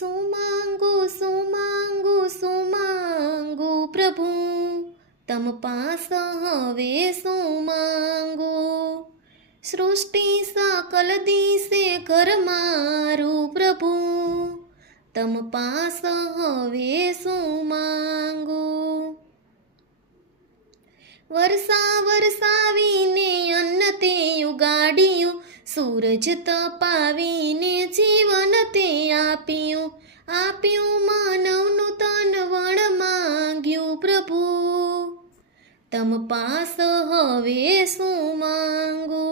સુમાંગુ પ્રભુ, તમ પાસ હવે સુમાંગુ. સૃષ્ટિ સકલ દિશે ઘર મારું પ્રભુ, તમ પાસ હવે સુમાંગુ. વરસાવીને અન્ન તે ઉગાડ્યું, સૂરજ તપાવીને જીવન તે આપ્યું. માનવનું તન વણ માંગ્યું પ્રભુ, તમ પાસ હવે સુમાંગુ.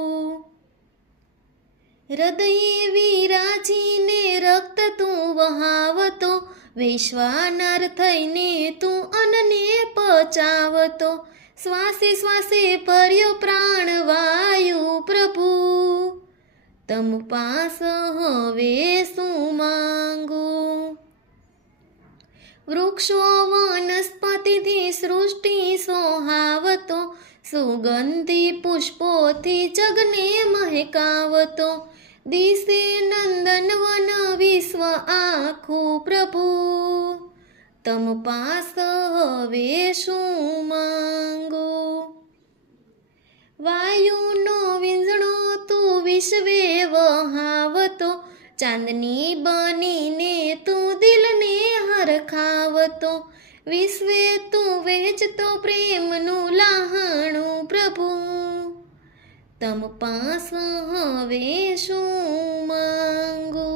હૃદયે વિરાજીને રક્ત તું વહાવતો, વૈશ્વાનર થઈને તું અન્નને પચાવતો. શ્વાસે શ્વાસે ભર્યો પ્રાણવાયુ પ્રભુ, તમ પાસ હવે સુમાંગુ. વૃક્ષો વનસ્પતિથી સૃષ્ટિ સોહાવતો, સુગંધી પુષ્પોથી જગને મહેકાવતો. દિશે નંદન વન વિશ્વ આખું પ્રભુ, તમ પાસ હવે સુમાંગુ. વાયુનો વીંઝણો તું વિશ્વે વહાવતો, ચાંદની બનીને તું દિલને હરખાવતો. વિશ્વે તું વહેંચતો પ્રેમનું લહાણું પ્રભુ, તમ પાસ હવે સુમાંગુ.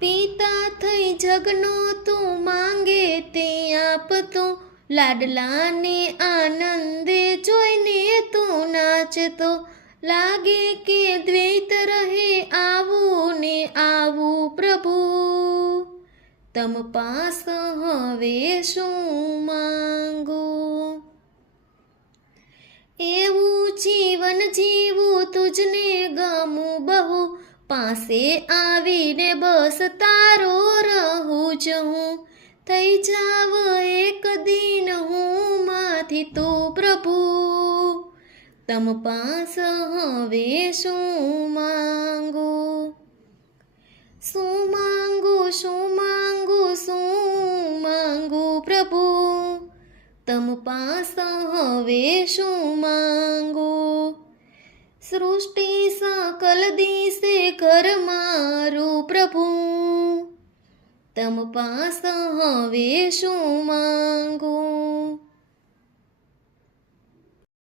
પિતા થઈ જગનો તું માંગે તે આપતો, લાડલાને આનંદે જોઈને તું નાચતો. લાગે કે દ્વૈત રહે આવું ને આવું પ્રભુ, તમ પાસ હવે સુમાંગુ. એવું જીવન જીવું તુજને ગમું બહુ, પાસે આવીને બસ તારો રહું જ હું. થઈ જાવ એક દિન હું માંથી તું પ્રભુ, તમ પાસ હવે સુમાંગુ. સુમાંગુ પ્રભુ, તમ પાસ હવે સુમાંગુ. સૃષ્ટિ સકલ દિશે ઘર મારું પ્રભુ, તમ પાસ હવે સુમાંગુ.